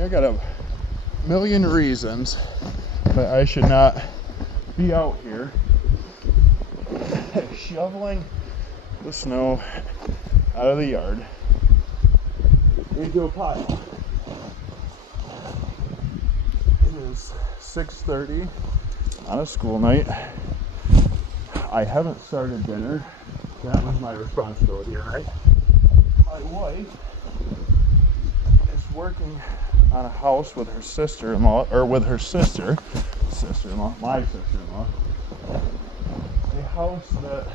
I got a million reasons that I should not be out here shoveling the snow out of the yard into a pile. It is 6:30 on a school night. I haven't started dinner. That was my responsibility, right? My wife is working on a house with her sister-in-law, or with her sister-in-law, my sister-in-law. A house that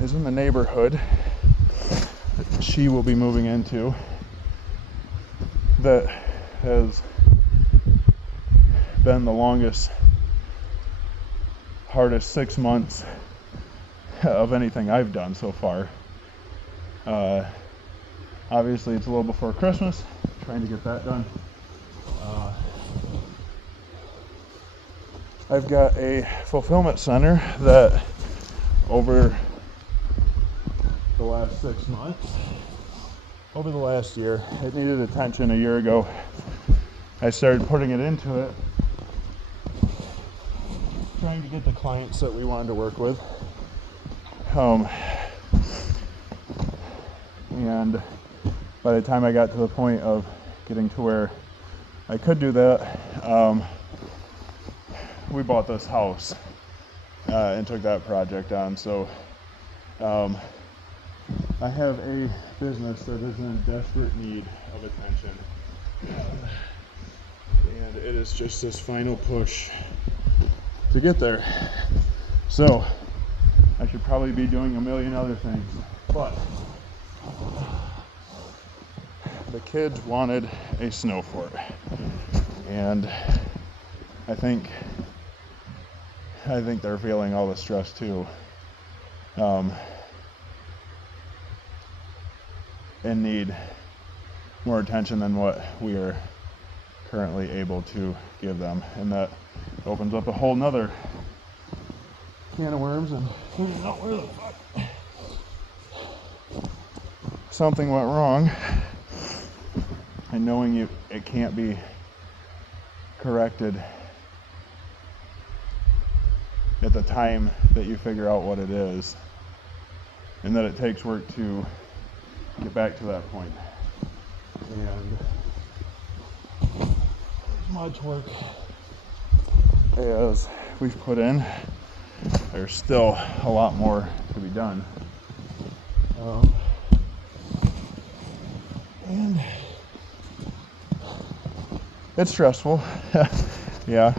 is in the neighborhood that she will be moving into that has been the hardest 6 months of anything I've done so far. Obviously it's a little before Christmas, trying to get that done. I've got a fulfillment center that over the last 6 months, over the last year, it needed attention a year ago. I started putting it into it, trying to get the clients that we wanted to work with. And by the time I got to the point of getting to where I could do that, we bought this house and took that project on. So I have a business that is in desperate need of attention, and it is just this final push to get there. So I should probably be doing a million other things, but the kids wanted a snowfort, and I think they're feeling all the stress too, and need more attention than what we are currently able to give them, and that opens up a whole nother can of worms and figuring out where the fuck something went wrong, and knowing it can't be corrected at the time that you figure out what it is, and that it takes work to get back to that point. And as much work as we've put in, there's still a lot more to be done. And it's stressful. Yeah,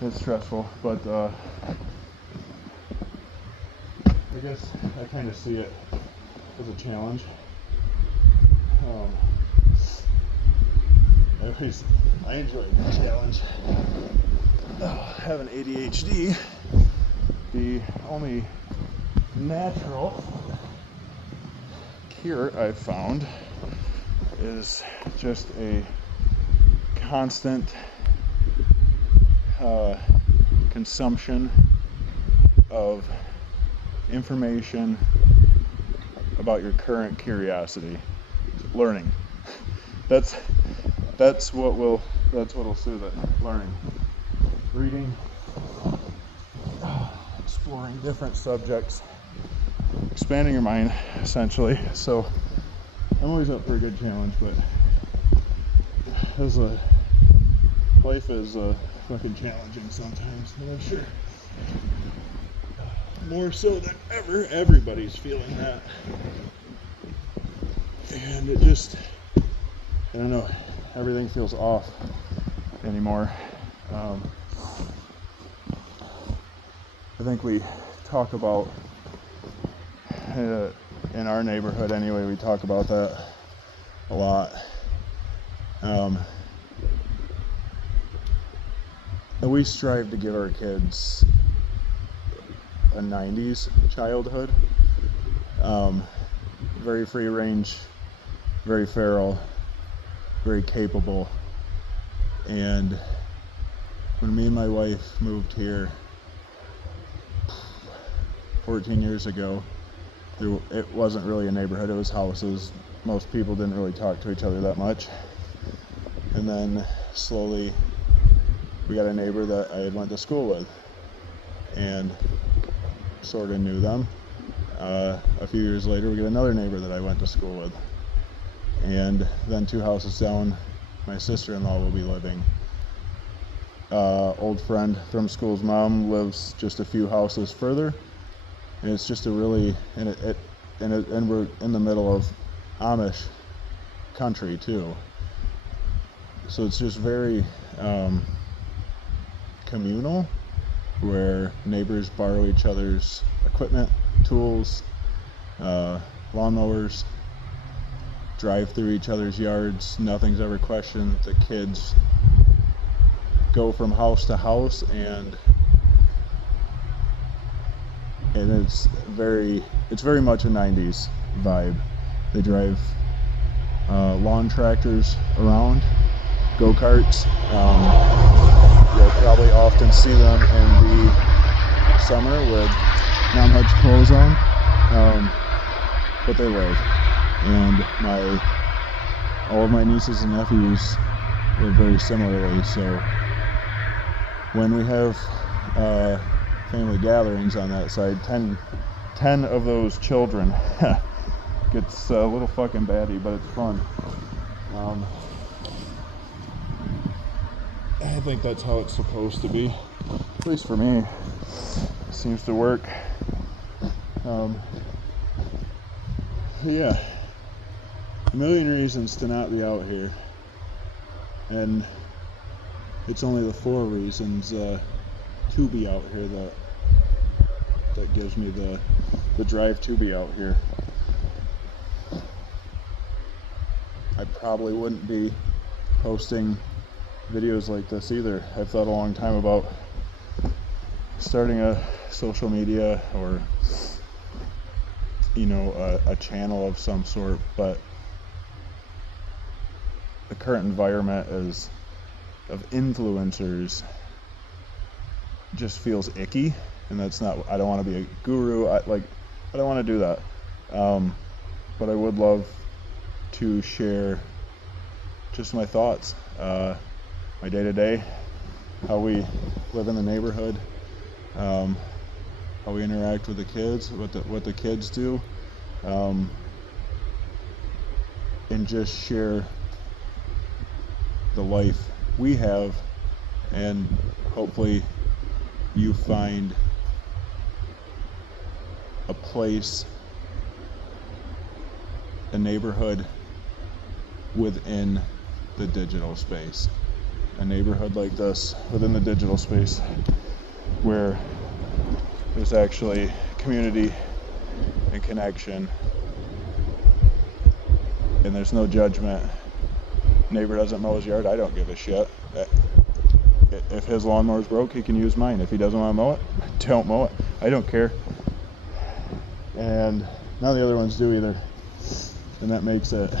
it's stressful, but I guess I kind of see it as a challenge. At least I enjoy the challenge. Having ADHD, the only natural cure I've found is just a constant consumption of information about your current curiosity, learning. That's what'll soothe it. Learning, reading, exploring different subjects, expanding your mind, essentially. So I'm always up for a good challenge, but life is fucking challenging sometimes, and I'm sure more so than ever, everybody's feeling that. And it just, I don't know, everything feels off anymore. I think we talk about, in our neighborhood anyway, we talk about that a lot. And we strive to give our kids a 90s childhood. Very free range, very feral, very capable. And when me and my wife moved here 14 years ago, it wasn't really a neighborhood, it was houses. Most people didn't really talk to each other that much. And then slowly we got a neighbor that I had went to school with and sort of knew them. A few years later, we get another neighbor that I went to school with. And then 2 houses down, my sister-in-law will be living. Old friend from school's mom lives just a few houses further. And it's just a really, and we're in the middle of Amish country too. So it's just very communal, where neighbors borrow each other's equipment, tools, lawnmowers, drive through each other's yards. Nothing's ever questioned. The kids go from house to house, and it's very much a 90s vibe. They drive lawn tractors around, go-karts. You'll probably often see them in the summer with not much clothes on, but they live. And all of my nieces and nephews live very similarly. So when we have family gatherings on that side, 10 of those children gets a little fucking batty, but it's fun. I think that's how it's supposed to be, at least for me. It seems to work. Yeah, a million reasons to not be out here, and it's only the 4 reasons to be out here that gives me the drive to be out here. I probably wouldn't be posting videos like this either. I've thought a long time about starting a social media or a channel of some sort, but the current environment of influencers just feels icky, and that's not. I don't want to be a guru. I don't want to do that, but I would love to share just my thoughts, my day-to-day, how we live in the neighborhood, how we interact with the kids, what the kids do, and just share the life we have, and hopefully you find a place, a neighborhood within the digital space. A neighborhood like this within the digital space where there's actually community and connection, and there's no judgment. Neighbor doesn't mow his yard, I don't give a shit. If his lawnmower's broke, he can use mine. If he doesn't want to mow it, don't mow it. I don't care. And none of the other ones do either. And that makes it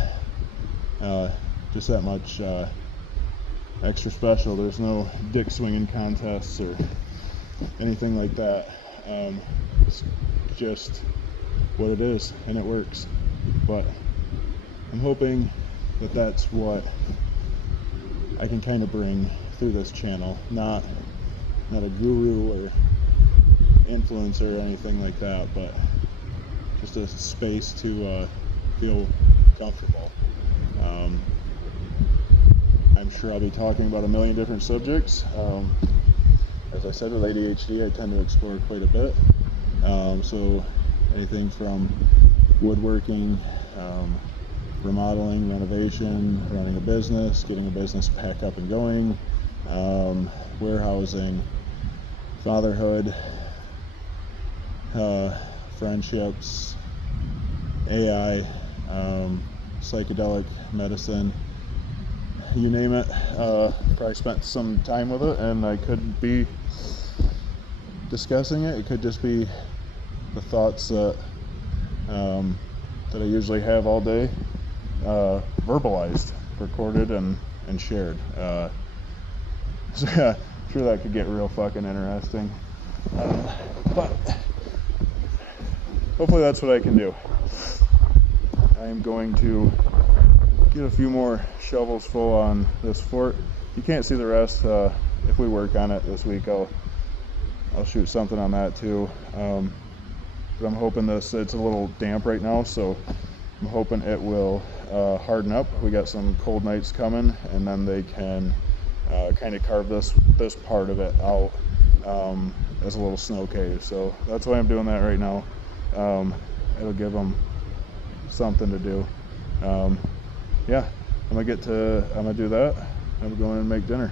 just that much extra special. There's no dick swinging contests or anything like that. It's just what it is, and it works. But I'm hoping that that's what I can kind of bring through this channel. Not a guru or influencer or anything like that, but just a space to feel comfortable. I'm sure I'll be talking about a million different subjects. As I said, with ADHD, I tend to explore quite a bit. So anything from woodworking, remodeling, renovation, running a business, getting a business back up and going, warehousing, fatherhood, friendships, AI, psychedelic medicine, you name it. Probably spent some time with it, and I could be discussing it. It could just be the thoughts that I usually have all day, verbalized, recorded, and shared. So yeah, I'm sure that could get real fucking interesting. But hopefully that's what I can do. I am going to get a few more shovels full on this fort. You can't see the rest. If we work on it this week, I'll shoot something on that too. But I'm hoping it's a little damp right now, so I'm hoping it will harden up. We got some cold nights coming, and then they can kind of carve this part of it out as a little snow cave. So that's why I'm doing that right now. It'll give them something to do. Yeah, I'm gonna do that. I'm going to make dinner.